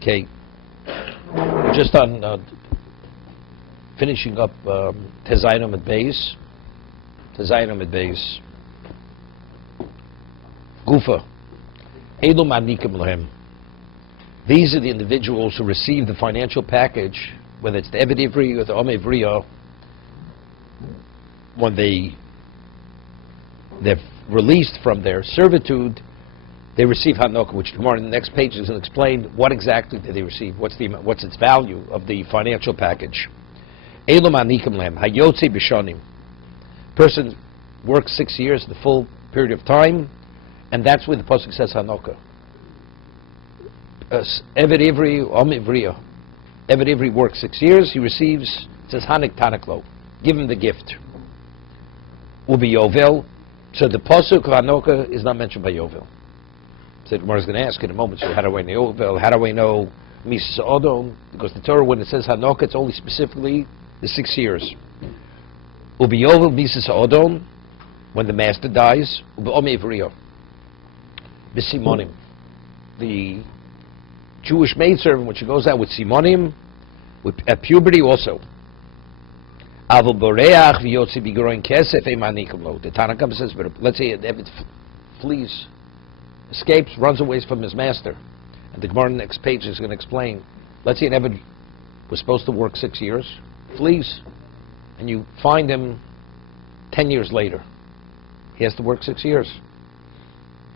Okay, we're just on finishing up Tezayinam at Beis. Tezayinam at Beis. Gufa. Elu Manikim Lahem. These are the individuals who receive the financial package, whether it's the Eved Ivri or the Om Ivriya, when they're released from their servitude, they receive Hanukkah, which Gemara in the next page is going to explain what exactly did they receive, what's its value of the financial package. Elu Manikim Lahem. Hayotzi B'shonim. Person works 6 years, the full period of time, and that's where the pasuk says Hanukkah. Eved Ivri, Om Ivriya. Eved Ivri works 6 years, he receives, it says Hanik Tanaklo, give him the gift. Ubi Yovel, so the pasuk of Hanukkah is not mentioned by Yovel. So the Gemara is going to ask in a moment, so how do I know Yovel, how do I know Misas Odom? Because the Torah, when it says Hanukkah, it's only specifically the 6 years. Ubi Yovel Misas Odom, when the master dies, Ubi Om Ivriya. B'simonim, the Jewish maidservant, when she goes out with simonim, at puberty also. Aval boreach v'yotzi b'groin kesef emanikum lo. The Tanakh says, but let's say an Eved flees, escapes, runs away from his master. And the Gemara in the next page is going to explain. Let's say an Eved was supposed to work 6 years, flees, and you find him 10 years later. He has to work 6 years.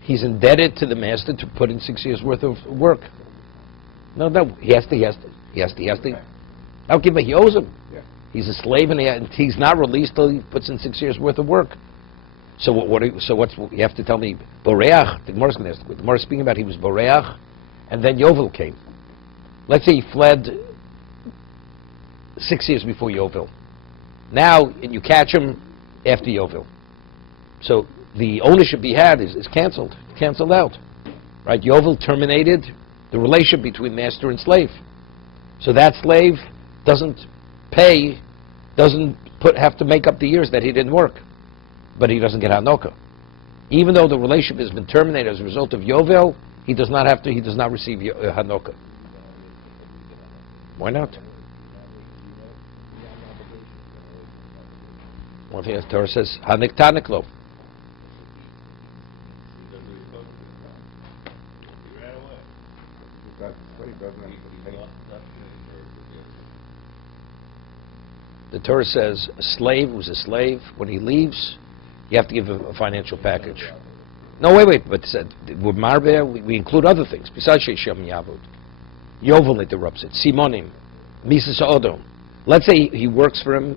He's indebted to the master to put in 6 years worth of work. No, he has to. I'll give him, he owes him. Yeah. He's a slave and he's not released till he puts in 6 years worth of work. So what's you have to tell me, Boreach, the Gemara's going to ask, the Gemara's speaking about he was Boreach, and then Yovel came. Let's say he fled 6 years before Yovel. Now, you catch him after Yovel. So the ownership he had is canceled out. Right? Yovel terminated the relationship between master and slave. So that slave doesn't have to make up the years that he didn't work. But he doesn't get Hanukkah. Even though the relationship has been terminated as a result of Yovel, he does not receive Hanukkah. Why not? One thing the Torah says, Hanik Taniklo. The Torah says a slave who's a slave, when he leaves, you have to give him a financial package. No, wait, but it said, with Marbeh, we include other things, besides Sheshem Yavud. Yovel interrupts it. Simonim, Misas Odom. Let's say he works for him,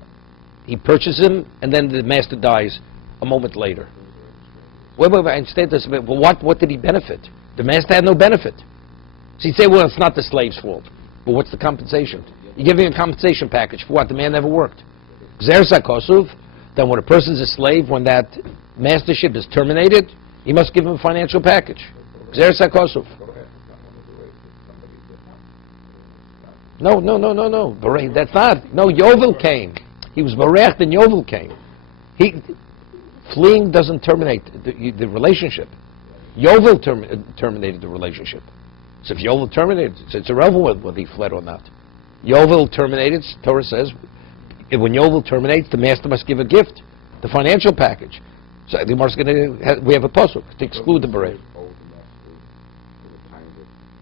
he purchases him, and then the master dies a moment later. Wait, instead, well, what did he benefit? The master had no benefit. So he'd say, well, it's not the slave's fault. But what's the compensation? You're giving a compensation package for what? The man never worked. Gzer Kosuv, then when a person's a slave, when that mastership is terminated, you must give him a financial package. Gzer Kosuv. No. That's not. No, Yovel came. He was Marech, then Yovel came. Fleeing doesn't terminate the relationship. Yovel terminated the relationship. So if Yovel terminated, it's irrelevant whether he fled or not. Yovel terminated, Torah says, when Yovel terminates, the master must give a gift, the financial package. So the Gemara's we have a pasuk to exclude the beret.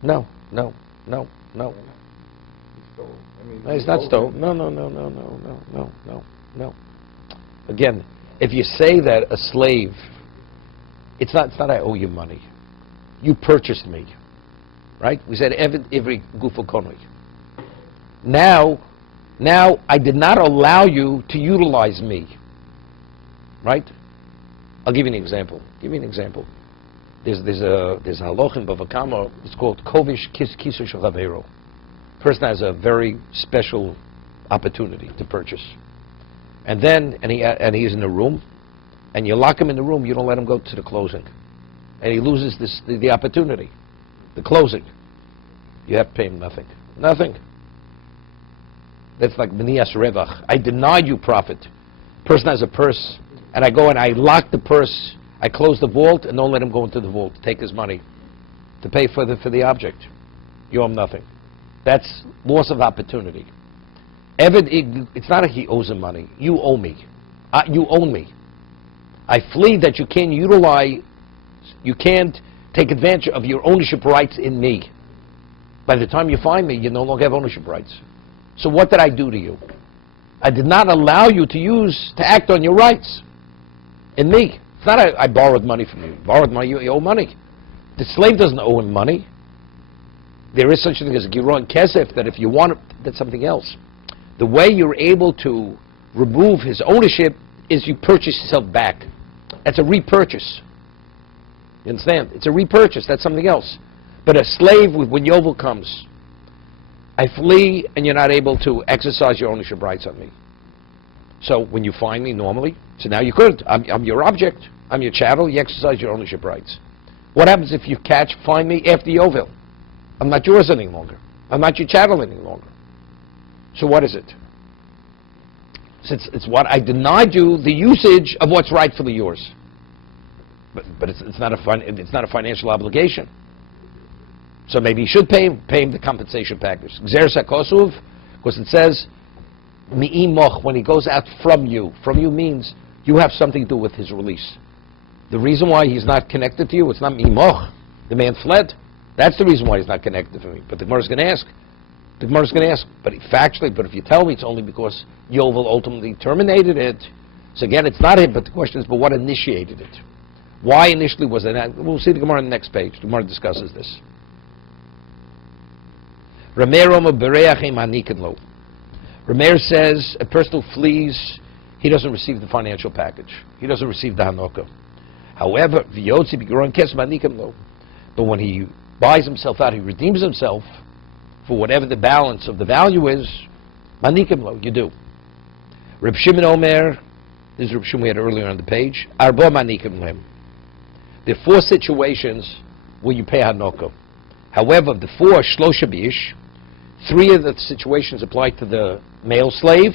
No. He's not stolen. No. Again, if you say that a slave, it's not I owe you money. You purchased me. Right? We said every gufo konoi. Now I did not allow you to utilize me. Right? I'll give you an example. There's a halacha in Bava Kama. It's called kovish kisu shel chaveiro. Person has a very special opportunity to purchase, and he's in a room, and you lock him in the room. You don't let him go to the closing, and he loses the opportunity, the closing. You have to pay him nothing. That's like B'niyas Revach. I deny you profit. Person has a purse, and I go and I lock the purse. I close the vault and don't let him go into the vault to take his money, to pay for the object. You owe him nothing. That's loss of opportunity. Eved, it's not like he owes him money. You owe me. You own me. I flee that you can't utilize, you can't take advantage of your ownership rights in me. By the time you find me, you no longer have ownership rights. So what did I do to you? I did not allow you to act on your rights in me. It's not I borrowed money from you. Borrowed money, you owe money. The slave doesn't owe him money. There is such a thing as a giron kesef, that if you want it, that's something else. The way you're able to remove his ownership is you purchase yourself back. That's a repurchase. You understand? It's a repurchase. That's something else. But a slave, when Yovel comes, I flee and you're not able to exercise your ownership rights on me. So when you find me normally, so now you could. I'm your object. I'm your chattel. You exercise your ownership rights. What happens if you find me after Yovel? I'm not yours any longer. I'm not your chattel any longer. So what is it? It's what I denied you the usage of what's rightfully yours. But it's not a financial obligation. So maybe you should pay him the compensation package. Gzeres hakosuv, because it says mi'imoch, when he goes out from you. From you means you have something to do with his release. The reason why he's not connected to you, it's not mi'imoch. The man fled. That's the reason why he's not connected to me. But the Gemara is going to ask. But if you tell me it's only because Yovel ultimately terminated it, so again, it's not him, but the question is, but what initiated it? Why initially was it? We'll see the Gemara on the next page. The Gemara discusses this. Rameir says a person who flees, he doesn't receive the financial package. He doesn't receive the Hanoka. However, but when he buys himself out, he redeems himself for whatever the balance of the value is, manikim lo, you do. Reb Shimon Omer, this is Reb Shimon we had earlier on the page, arba manikim lem. There are 4 situations where you pay Hanoka. However, the 4 shlosha bish, 3 of the situations apply to the male slave,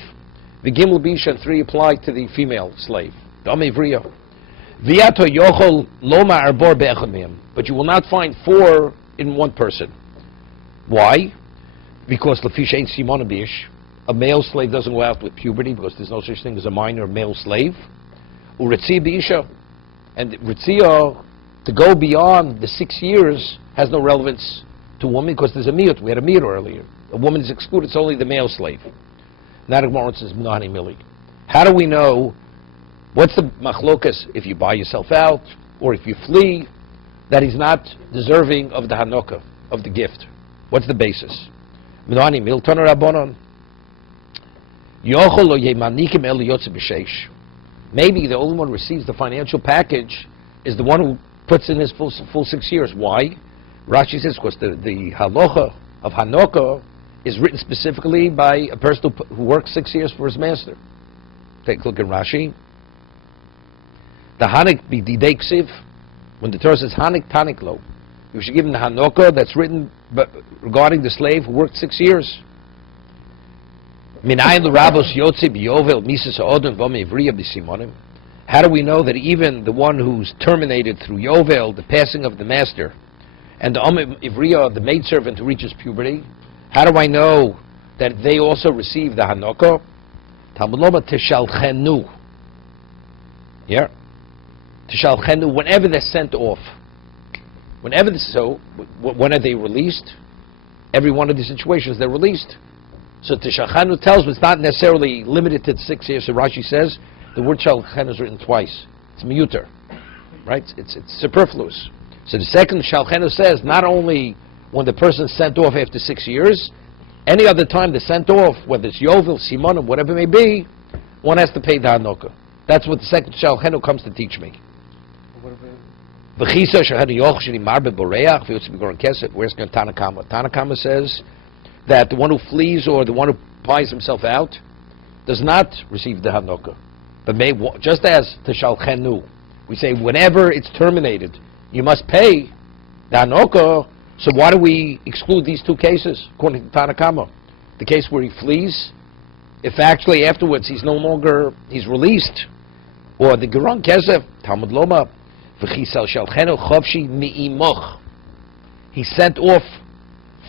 the gimel bish, and 3 apply to the female slave. Viato yochol loma arbor be'echad mehem. But you will not find 4 in one person. Why? Because lefish ain't simon bish, a male slave doesn't go out with puberty, because there's no such thing as a minor male slave. Uritzi biisha, and ritzia, to go beyond the 6 years has no relevance to a woman, because there's a miyut. We had a miyut earlier. A woman is excluded. It's only the male slave. Not a Gemara says minani mili. How do we know? What's the machlokas if you buy yourself out or if you flee, that he's not deserving of the Hanoka, of the gift? What's the basis? Maybe the only one who receives the financial package is the one who puts in his full 6 years. Why? Rashi says because the halacha of Hanoka is written specifically by a person who works 6 years for his master. Take a look at Rashi. The Hanik b'didei ksiv, when the Torah says Hanik tanik lo, you should give him the Hanoka that's written regarding the slave who worked 6 years. How do we know that even the one who's terminated through Yovel, the passing of the master, and the Ivriya, the maidservant who reaches puberty, how do I know that they also receive the Hanoka? Talmud loma teshalchenu. Yeah. Teshalchenu, whenever they're sent off. When are they released? Every one of these situations they're released. So teshalchenu tells us it's not necessarily limited to 6 years. So Rashi says the word shalchenu is written twice. It's miyuter, right? It's superfluous. So the second shalchenu says not only when the person is sent off after 6 years, any other time they're sent off, whether it's Yovel, Simon, whatever it may be, one has to pay the Hanoka. That's what the second shalchenu comes to teach me. Where's Tanakama? Tanakama says that the one who flees or the one who buys himself out does not receive the Hanoka. But just as teshalchenu, we say whenever it's terminated, you must pay the Hanoka. So why do we exclude these 2 cases according to Tanakama? The case where he flees, if actually afterwards he's released, or the Geron Kesef, Talmud Loma, he's sent off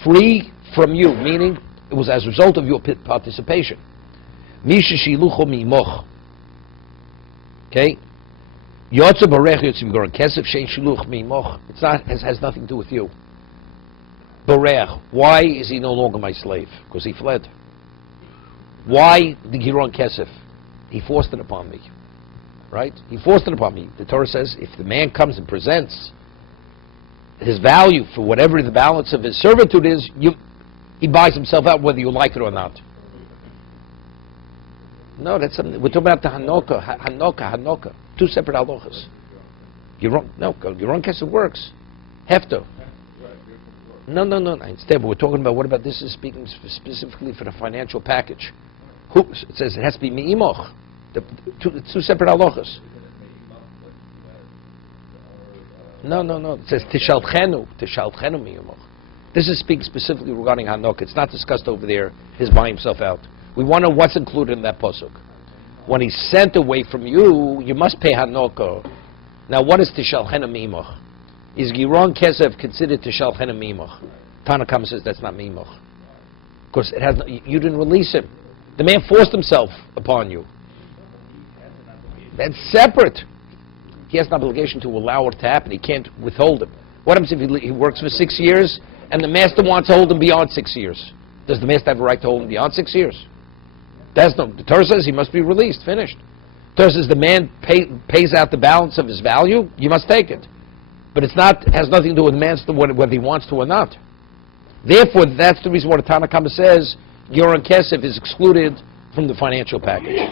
free from you, meaning it was as a result of your participation. Misha shilucho mimoch. Okay? Yotze barech yotze b'goron kesef shein shiluch mimoch. It's not, it has nothing to do with you. Barech. Why is he no longer my slave? Because he fled. Why the giron kesef? He forced it upon me. Right? He forced it upon me. The Torah says if the man comes and presents his value for whatever the balance of his servitude is, he buys himself out whether you like it or not. No, that's something. We're talking about the Hanoka. Two separate halachas. Giron kesef works. Hefto. No. Instead, we're talking about, what about this is speaking specifically for the financial package. It says it has to be mi'imoch. Two separate halachas. No. It says tishalchenu mi'imoch. This is speaking specifically regarding Hanok. It's not discussed over there, his buying himself out. We want to know what's included in that pasuk. When he's sent away from you, you must pay Hanoko. Now, what is tishalchenu mi'imoch? Is Giron Kesef considered tishalchenu mi'imoch? Tanakama says that's not mi'imoch. Because you didn't release him. The man forced himself upon you. That's separate. He has an obligation to allow it to happen. He can't withhold him. What happens if he works for 6 years and the master wants to hold him beyond 6 years? Does the master have a right to hold him beyond 6 years? The Torah says he must be released, finished. The Torah says the man pays out the balance of his value, you must take it. But it has nothing to do with the master whether he wants to or not. Therefore, that's the reason why the Tanakama says Yoron Kesef is excluded from the financial package.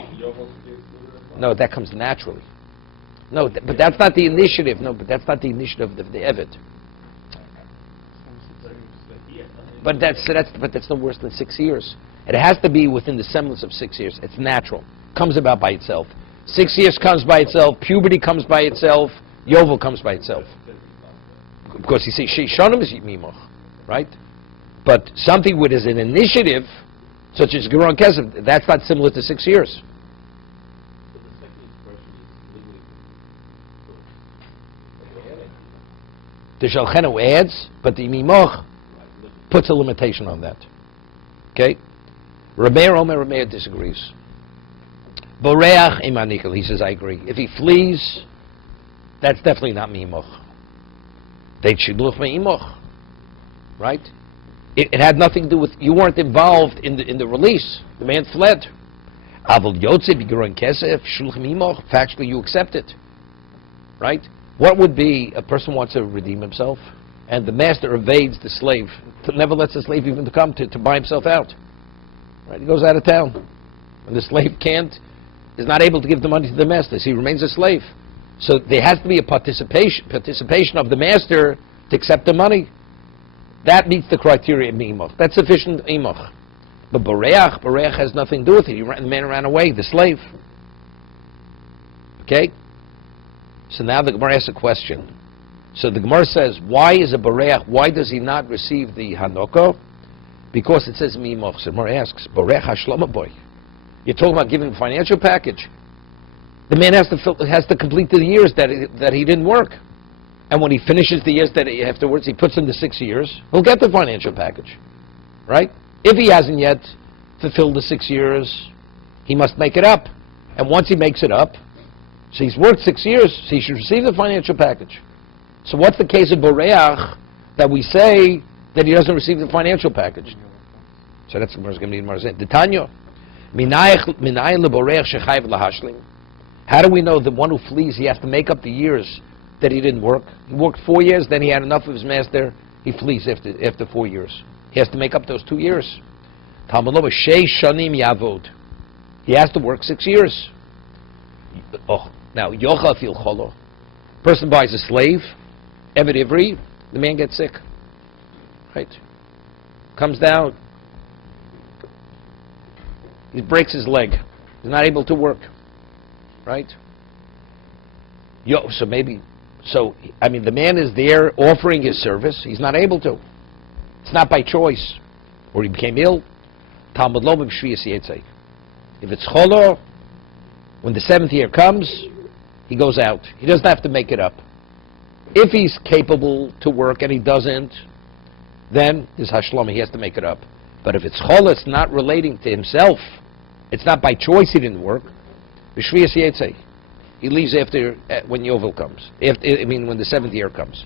No, that comes naturally. No, but that's not the initiative. No, but that's not the initiative of the Eved. But that's no worse than 6 years. It has to be within the semblance of 6 years. It's natural. Comes about by itself. 6 years comes by itself. Puberty comes by itself. Yovel comes by itself. Because you see, Shonim is Mimoch, right? But something which is an initiative, such as Geron Kesef, that's not similar to 6 years. The Shalchenu adds, but the Mimoch puts a limitation on that. Okay? Rameir disagrees. Boreach imanikal, he says, I agree. If he flees, that's definitely not Mimoch. They shidluch me'imoch. Right? It had nothing to do with, you weren't involved in the release. The man fled. Avol yotze b'geron kesef shluch me'imoch. Factually, you accept it. Right? What would be, a person wants to redeem himself, and the master evades the slave, never lets the slave even come to buy himself out. Right? He goes out of town. And the slave is not able to give the money to the master, so he remains a slave. So there has to be a participation of the master to accept the money. That meets the criteria of Mimoch. That's sufficient Mimoch. But Boreach has nothing to do with it. The man ran away, the slave. Okay? So now the Gemara asks a question. So the Gemara says, why is a Boreach, why does he not receive the Hanoko? Because it says Mimoch. So the Gemara asks, Boreach Hashlama boy. You're talking about giving a financial package. The man has to complete the years that he didn't work. And when he finishes the years that afterwards, he puts in the 6 years, he'll get the financial package. Right? If he hasn't yet fulfilled the 6 years, he must make it up. And once he makes it up, so he's worked 6 years, so he should receive the financial package. So what's the case of Boreach that we say that he doesn't receive the financial package? So that's what we're going to need. The Tanya, how do we know the one who flees, he has to make up the years that he didn't work? He worked 4 years, then he had enough of his master, he flees after 4 years. He has to make up those 2 years. Talmud lo sheish shanim yavod. He has to work 6 years. Now, yochal fil cholo. Person buys a slave, Eved Ivri, the man gets sick. Right? Comes down. He breaks his leg. He's not able to work. Right? The man is there offering his service. He's not able to. It's not by choice. Or he became ill. Talmud lo b'shviyas yetzei. If it's cholo, when the 7th year comes, he goes out. He doesn't have to make it up. If he's capable to work and he doesn't, then there's Hashlama, he has to make it up. But if it's Chol, it's not relating to himself, it's not by choice he didn't work, B'Shviyas Yetzei, he leaves after, when Yovel comes, when the 7th year comes.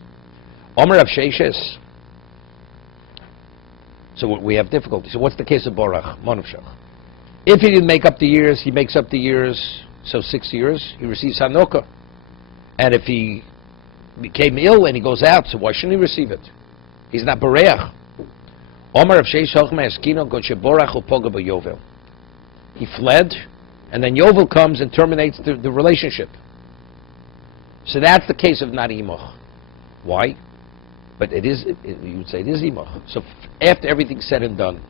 Omer Rav Sheishes, so we have difficulty. So what's the case of Borach, Monavshach? If he didn't make up the years, he makes up the years, so 6 years, he receives Hanukkah. And if he became ill and he goes out, so why shouldn't he receive it? He's not Boreach. Omer Rav Sheish Hochma Eskino Got Sheborach Upoga Yovel. He fled, and then Yovel comes and terminates the relationship. So that's the case of not Imoch. Why? But it is, you would say it is Imoch. So after everything's said and done,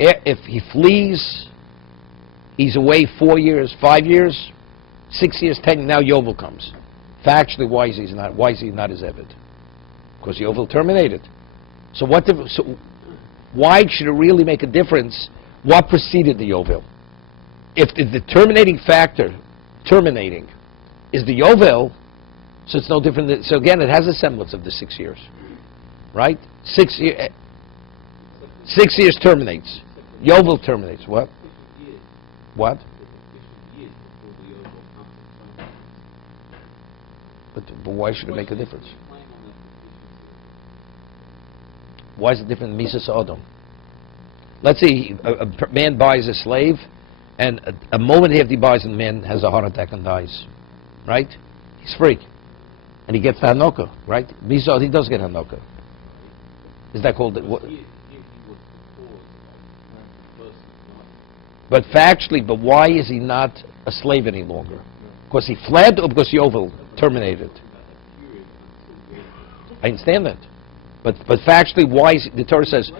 if he flees, he's away 4 years, 5 years, 6 years, 10, now Yovel comes. Factually, why is he not his Eved? Because Yovel terminated. So why should it really make a difference what preceded the Yovel? If the terminating factor, terminating, is the Yovel, so it's no different. So again, it has a semblance of the 6 years, right? 6 years terminates. Yovel terminates. What? What? But why should it make a difference? Why is it different than Misas Adam? Let's say a man buys a slave, and a moment after he buys it, the man has a heart attack and dies. Right? He's free. And he gets the Hanukkah, right? Misas, he does get Hanukkah. Is that called... But factually, but why is he not a slave any longer? Because he fled or because Yovel terminated? I understand that. But factually, why is the Torah says,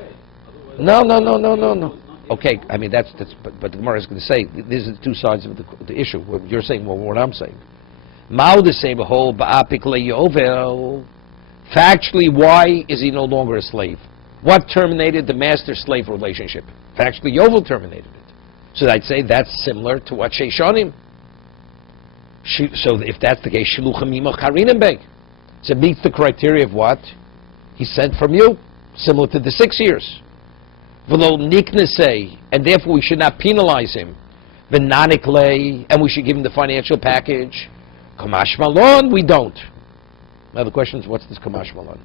no. Okay, I mean, but the Gemara is going to say, these are the two sides of the issue. What you're saying, well, what I'm saying. Factually, why is he no longer a slave? What terminated the master-slave relationship? Factually, Yovel terminated it. So I'd say that's similar to what Sheishanim. So if that's the case, Shiluchim Yimach Harinim Beg. So it meets the criteria of what? He sent from you, similar to the 6 years. V'lo niknesei, and therefore we should not penalize him. V'naniklei, and we should give him the financial package. Kamash Malon, we don't. Now the question is, what's this Kamash Malon?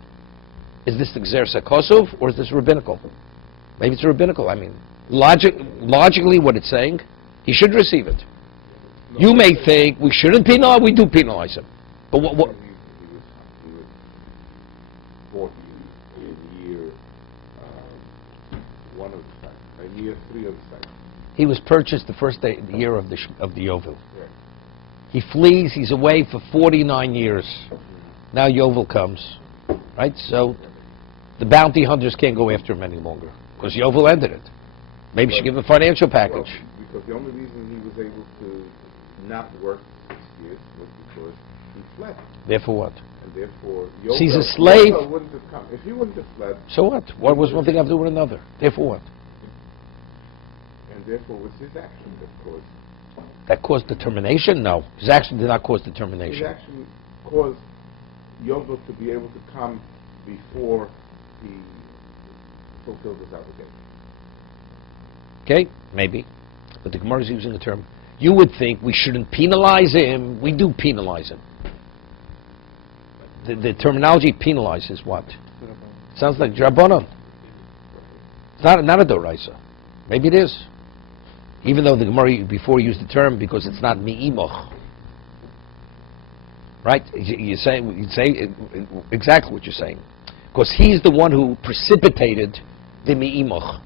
Is this the Gzer Sakosov, or is this rabbinical? Maybe it's rabbinical. I mean, logically what it's saying, he should receive it. You may think we shouldn't penalize, we do penalize him. But what? He was bought in year 1 of the cycle, in year 3 of the cycle. He was purchased the first year of the Yovel. Right. He flees, he's away for 49 years. Now Yovel comes, right? So the bounty hunters can't go after him any longer, because Yovel ended it. Maybe you should give him a financial package. Well, because the only reason he was able to not work 6 years was because he fled. Therefore what? And therefore, So he's a slave. Yovel wouldn't have come. If he wouldn't have fled... So what? What was one thing have to do with another? Therefore what? And therefore, was his action that caused... That caused the termination? No. His action did not cause the termination. His action caused Yovel to be able to come before he fulfilled his obligation. Okay? Maybe. But the Gemara is using the term. You would think we shouldn't penalize him. We do penalize him. The terminology penalize is what? Sounds like Drabonon. It's not a Doraisa. Maybe it is. Even though the Gemara before used the term because it's not mi'imoch. Right? You say exactly what you're saying. Because he's the one who precipitated the mi'imoch.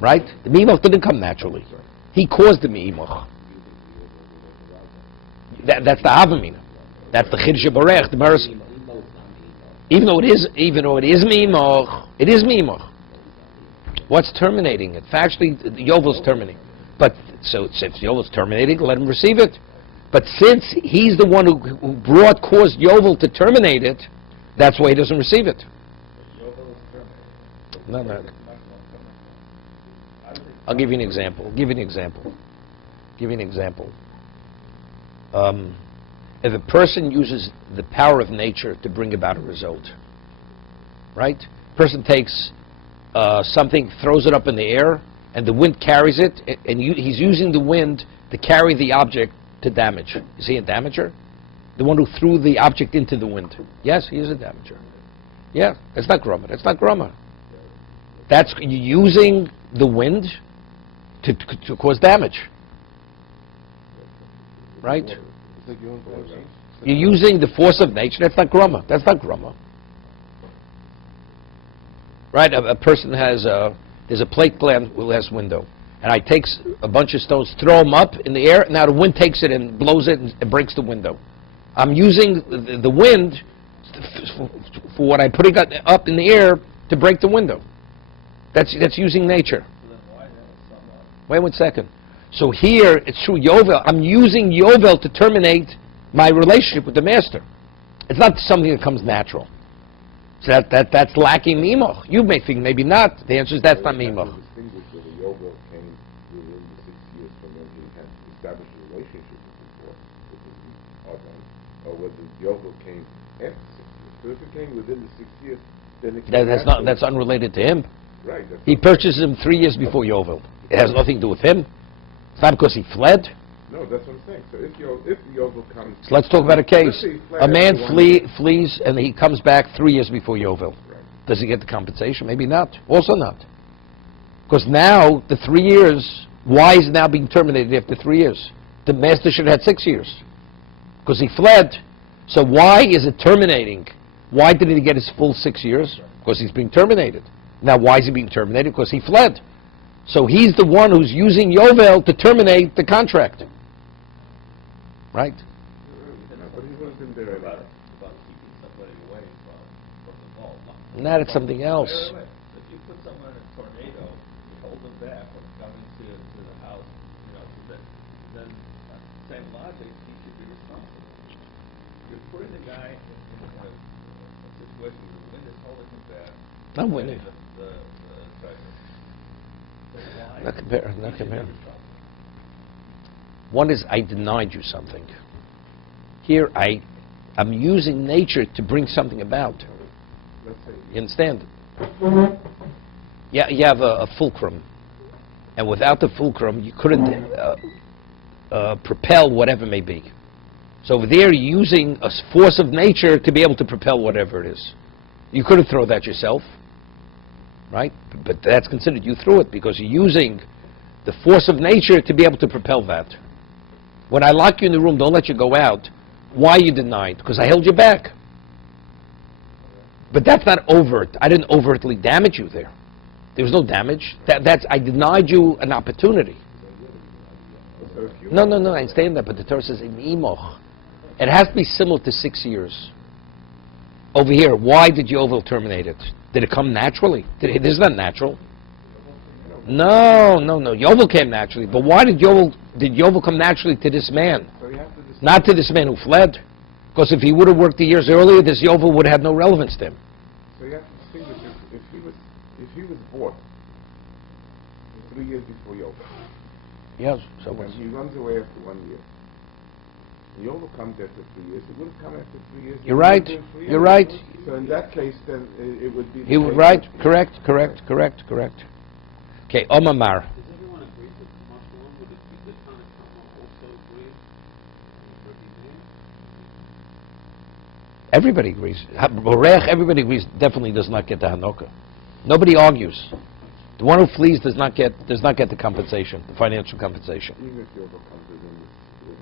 Right? The mi'imoch didn't come naturally. He caused the mi'imoch. That's the Avamina. That's the Chiddush Barech. The Gemara. Even though it is mi'imoch, it is mi'imoch. What's terminating it? Factually, Yovel's terminating. But so if Yovel's terminating, let him receive it. But since he's the one who caused Yovel to terminate it, that's why he doesn't receive it. No. I'll give you an example. If a person uses the power of nature to bring about a result, right? Person takes something, throws it up in the air, and the wind carries it, and he's using the wind to carry the object to damage. Is he a damager? The one who threw the object into the wind. Yes, he is a damager. Yeah, that's not grumma. That's not grumma. That's using the wind to cause damage. Right? You're using the force of nature. That's not grumma. That's not grumma. Right? A person has there's a plate glass window, and I take a bunch of stones, throw them up in the air. Now the wind takes it and blows it and breaks the window. I'm using the wind for what I'm putting up in the air to break the window. That's using nature. Wait 1 second. So here it's through Yovel. I'm using Yovel to terminate my relationship with the master. It's not something that comes natural. So that's lacking mimoch. You may think maybe not. The answer is that's not mimoch. Distinguish whether Yovel came within the 6 years from when he had established a relationship with the other, or whether Yovel came after 6 years. So if it came within the 6 years, then it came that's unrelated to him. Right. He purchased him 3 years before Yovel. It has nothing to do with him. It's not because he fled. No, that's what I'm saying. So if Yovel comes... So let's talk about a case. A man flees and he comes back 3 years before Yovel. Right. Does he get the compensation? Maybe not. Also not. Because now, the 3 years, why is it now being terminated after 3 years? The master should have had 6 years. Because he fled. So why is it terminating? Why didn't he get his full 6 years? Because he's being terminated. Now why is he being terminated? Because he fled. So he's the one who's using Yovel to terminate the contract. Right? But he wasn't in there about keeping somebody away from the vault. Now that's something else. Wait. If you put someone in a tornado, you hold them back from coming to the house, then same logic, he should be responsible. You're putting the guy in a situation where the wind is holding him back. Not winning. Not compare. One is I denied you something. Here I'm using nature to bring something about. You understand? Yeah, you have a fulcrum, and without the fulcrum you couldn't propel whatever may be. So over there you're using a force of nature to be able to propel whatever it is. You could have thrown that yourself. Right? But that's considered you threw it because you're using the force of nature to be able to propel that. When I lock you in the room, don't let you go out, why you denied? Because I held you back. But that's not overt. I didn't overtly damage you there. There was no damage. I denied you an opportunity. No, I understand that, but the Torah says, Imoch. It has to be similar to 6 years. Over here, why did Yovel terminate it? Did it come naturally? This is not natural. No. Yovel came naturally. But why did Yovel come naturally to this man? Not to this man who fled. Because if he would have worked the years earlier, this Yovel would have had no relevance to him. So you have to distinguish if he was bought 3 years before Yovel. Yes. So and he runs away after 1 year. Yovel comes after 3 years. It would have come after 3 years. You're right. You're right. So in that case, then it would be... He was right. Correct. Okay, Omamar. Does everyone agree that Muslim would the Tanakh also agree? Everybody agrees. Borech, everybody agrees, definitely does not get the Hanukkah. Nobody argues. The one who flees does not get the compensation, the financial compensation. Even if Yovel comes within the 6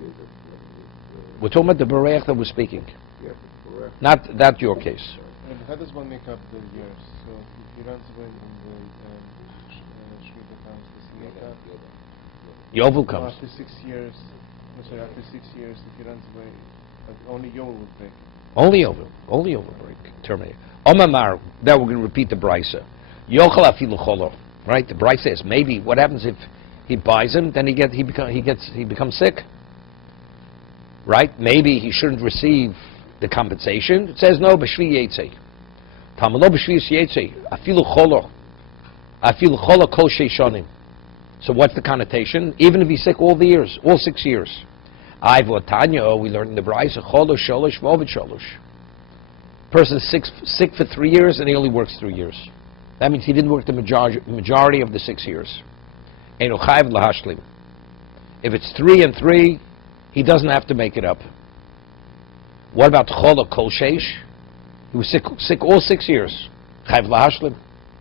years of We're talking about the Borech that we're speaking. yes, correct. Not your case. And how does one make up the years? So if he runs away from the Shmita comes the Simeta, Yovel comes. after 6 years, after 6 years, if he runs away, only Yovel would break. Only Yovel break. Terminate. Omamar, now we're going to repeat the Brisa. Yochel afilu cholo. Right? The Brisa says maybe what happens if he buys him, then he becomes sick. Right? Maybe he shouldn't receive the compensation. It says no, b'shvi yetzei. Tamalo b'shvi yetzei. Afilu cholo. Afilu cholo kol sheishonim. So what's the connotation? Even if he's sick all the years, all 6 years. We learned in the Brisa cholo sholosh v'ovid sholosh. person is sick for 3 years and he only works 3 years. That means he didn't work the majority of the 6 years. Eino chayv lahashlim. If it's 3 and 3, he doesn't have to make it up. What about chola kol sheish? He was sick all 6 years. Chayv lahashlim.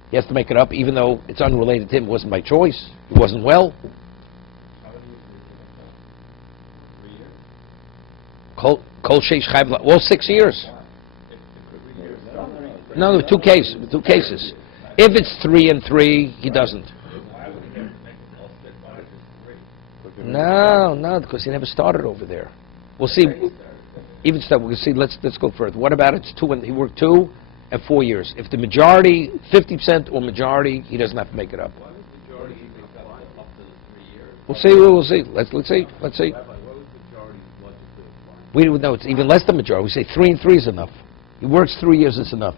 He has to make it up, even though it's unrelated to him. It wasn't by choice. He wasn't well. How many years did you 3 years? Kol sheish chayv lahashlim. All 6 years. It could be years. No, two cases. If it's 3 and 3, he doesn't. Why would he have to make it all stick by just 3? No, because he never started over there. We'll see. Even start. We'll see. Let's go further. What about it's 2 and he worked 2 and 4 years? If the majority, 50% or majority, he doesn't have to make it up. Why would majority make up to the 3 years? We'll see. Let's see. Rabbi, what was majority's logic to apply? We don't know. It's even less than majority. We say 3 and 3 is enough. He works 3 years. It's enough.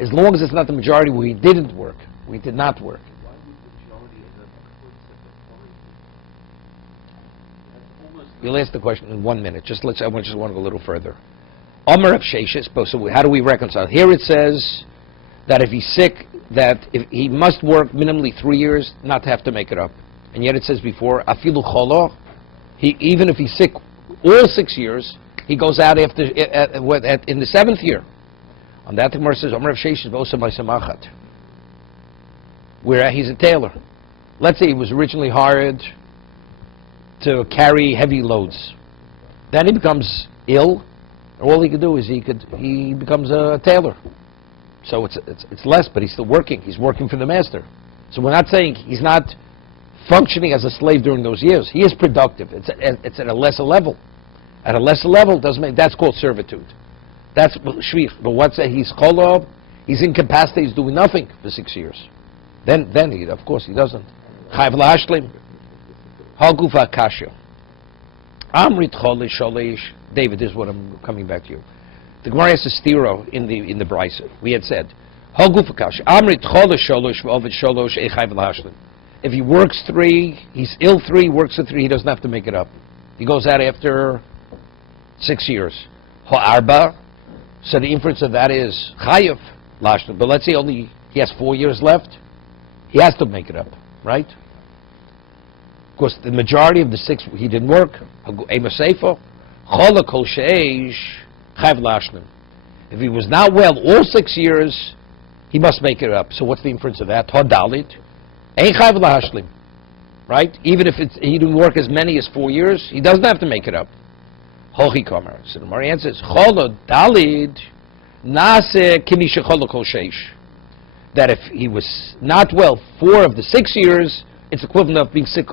As long as it's not the majority where he didn't work, we did not work. Why would majority as a concept apply? That's almost You'll ask the question in 1 minute. I just want to go a little further. Omer of Sheshis. So how do we reconcile? Here it says that if he's sick, that if he must work minimally 3 years, not to have to make it up. And yet it says before, afilu cholo. Even if he's sick all 6 years, he goes out after in the 7th year. On that, the Gemara says, Omer of Sheshis v'osa b'samachat. Where he's a tailor. Let's say he was originally hired to carry heavy loads. Then he becomes ill. All he could do is he becomes a tailor. So it's less, but he's still working. He's working for the master. So we're not saying he's not functioning as a slave during those years. He is productive. It's at a lesser level. At a lesser level, that's called servitude. That's shvich. But what's that? He's kolob. He's incapacitated. He's doing nothing for 6 years. Then he, of course, he doesn't. Chayv lahashlim. Hagufa kasha. Amrit cholish sholish. David, this is what I'm coming back to you. The Gemara has a stiro in the brisa. We had said, Hagufa kasha. Amrit cholish sholish v'ovid sholosh echayv lahashlim. If he works 3, he's ill 3, works at 3, he doesn't have to make it up. He goes out after 6 years. Ha'arba. So the inference of that is chayav lahashlim. But let's say only he has 4 years left. He has to make it up, right? Of course, the majority of the 6 he didn't work. If he was not well all 6 years, he must make it up. So what's the inference of that? Right? Even if he didn't work as many as 4 years, he doesn't have to make it up. So the Mari answers, that if he was not well 4 of the 6 years, it's equivalent of being sick,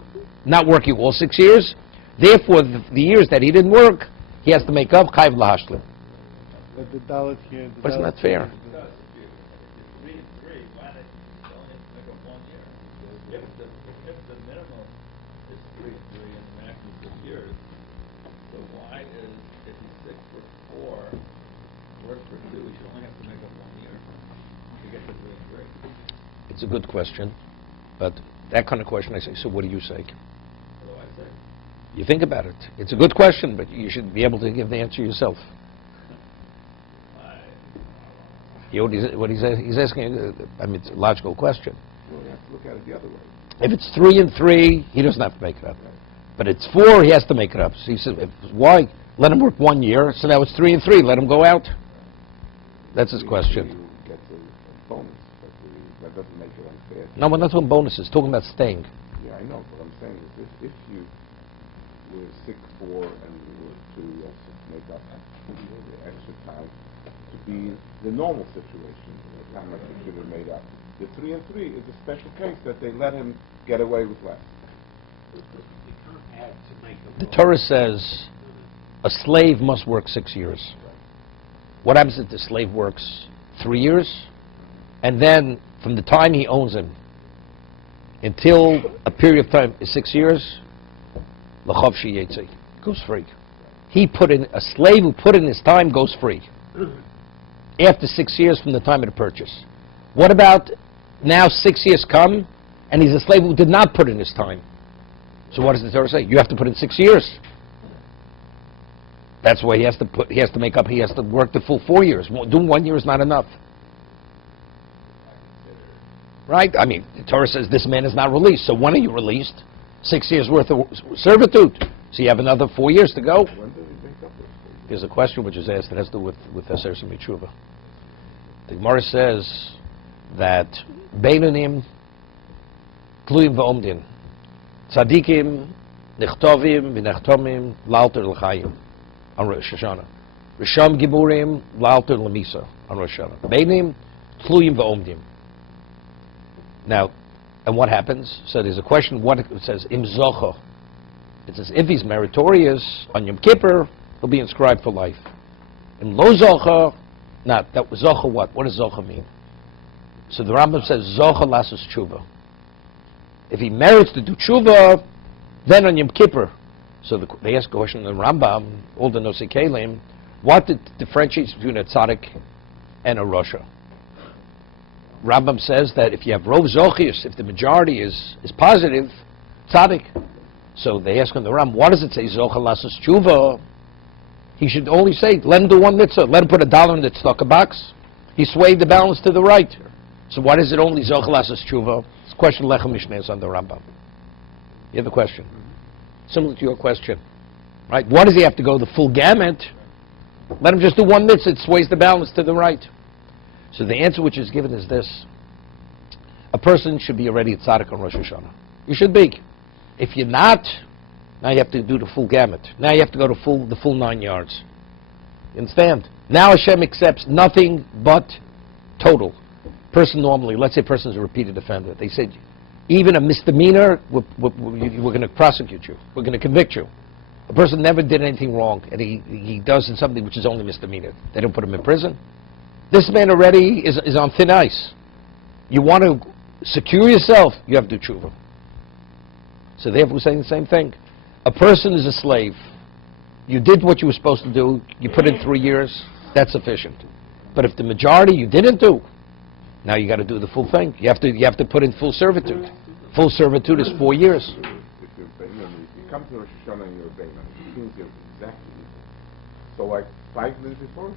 not working all 6 years. Therefore, the years that he didn't work, he has to make up chayv lahashlim. But the dalit here... But it's not fair. Because if you're 3 and 3, why don't you only have to make up 1 year? If the minimum is 3 and 3 and the maximum is 2 years, so why is, if he's sick for 4, works for 2, he should only have to make up 1 year to get to 3 and 3? It's a good question, but that kind of question, I say, so what do you say? What do I say? You think about it. It's a good question, but you should be able to give the answer yourself. He's asking, I mean, it's a logical question. Well, you have to look at it the other way. If it's 3 and 3, he doesn't have to make it up. But it's 4, he has to make it up. So he said, why? Let him work 1 year, so now it's 3 and 3, let him go out. That's his question. You get a bonus, but that doesn't make it unfair. No, we're not talking bonuses, talking about staying. Yeah, I know. What I'm saying is if you were sick 4 and you were 2, you have to make up the extra time to be the normal situation, the time that you should have made up. The 3 and 3 is a special case that they let him get away with less. You can't add to make a The law. Torah says a slave must work 6 years. What happens if the slave works 3 years? And then from the time he owns him until a period of time is 6 years, l'chav sheyetzi, goes free. A slave who put in his time goes free. After 6 years from the time of the purchase. What about now 6 years come and he's a slave who did not put in his time? So what does the Torah say? You have to put in 6 years. That's why he has to work the full 4 years. Doing 1 year is not enough. Right? I mean, the Torah says this man is not released. So when are you released? 6 years worth of servitude. So you have another 4 years to go. When does he make up those 4 years? There's a question which is asked that has to do with Eser Mitzvah. The Gemara says that Beinonim Tluyim v'omdin Tzadikim Nechtovim v'nechtomim Lalter l'chayim on Rosh Hashanah. Risham Giburim Lalter l'misa on Rosh Hashanah. Beinim Tluyim v'omdim. Now, and what happens? So there's a question, what it says, Im Zocha. It says, if he's meritorious, on Yom Kippur, he'll be inscribed for life. Im Lo Zocha, not, that was Zocha what? What does Zocha mean? So the Rambam says, Zocha lasses tshuva. If he merits to do tshuva, then on Yom Kippur. So they ask a question in the Rambam, all the Nosei Kelim, what differentiates between a tzaddik and a Rosha? Rambam says that if you have Rov Zochius, if the majority is positive, tzaddik. So they ask on the Rambam, what does it say, Zocha lasses tshuva? He should only say, let him do one mitzvah, let him put $1 in the tzedakah box. He swayed the balance to the right. So why is it only Zocha lasses tshuva? It's a question Lechem Mishneh is on the Rambam. You have a question? Similar to your question. Right? Why does he have to go the full gamut? Let him just do one mitzvah, it sways the balance to the right. So the answer which is given is this. A person should be already a tzaddik on Rosh Hashanah. You should be. If you're not, now you have to do the full gamut. Now you have to go to the full 9 yards. You understand? Now Hashem accepts nothing but total. Person normally, let's say a person is a repeated offender. They said, even a misdemeanor, we're going to prosecute you. We're going to convict you. A person never did anything wrong, and he does something which is only misdemeanor. They don't put him in prison. This man already is on thin ice. You want to secure yourself, you have to do tshuva. So therefore we're saying the same thing. A person is a slave. You did what you were supposed to do, you put in 3 years, that's sufficient. But if the majority you didn't do, now you got to do the full thing. You have to put in full servitude. Full servitude is 4 years. If you're if you come to Rosh Hashanah and you're a Beinan, it means you're exactly equal. So like 5 minutes before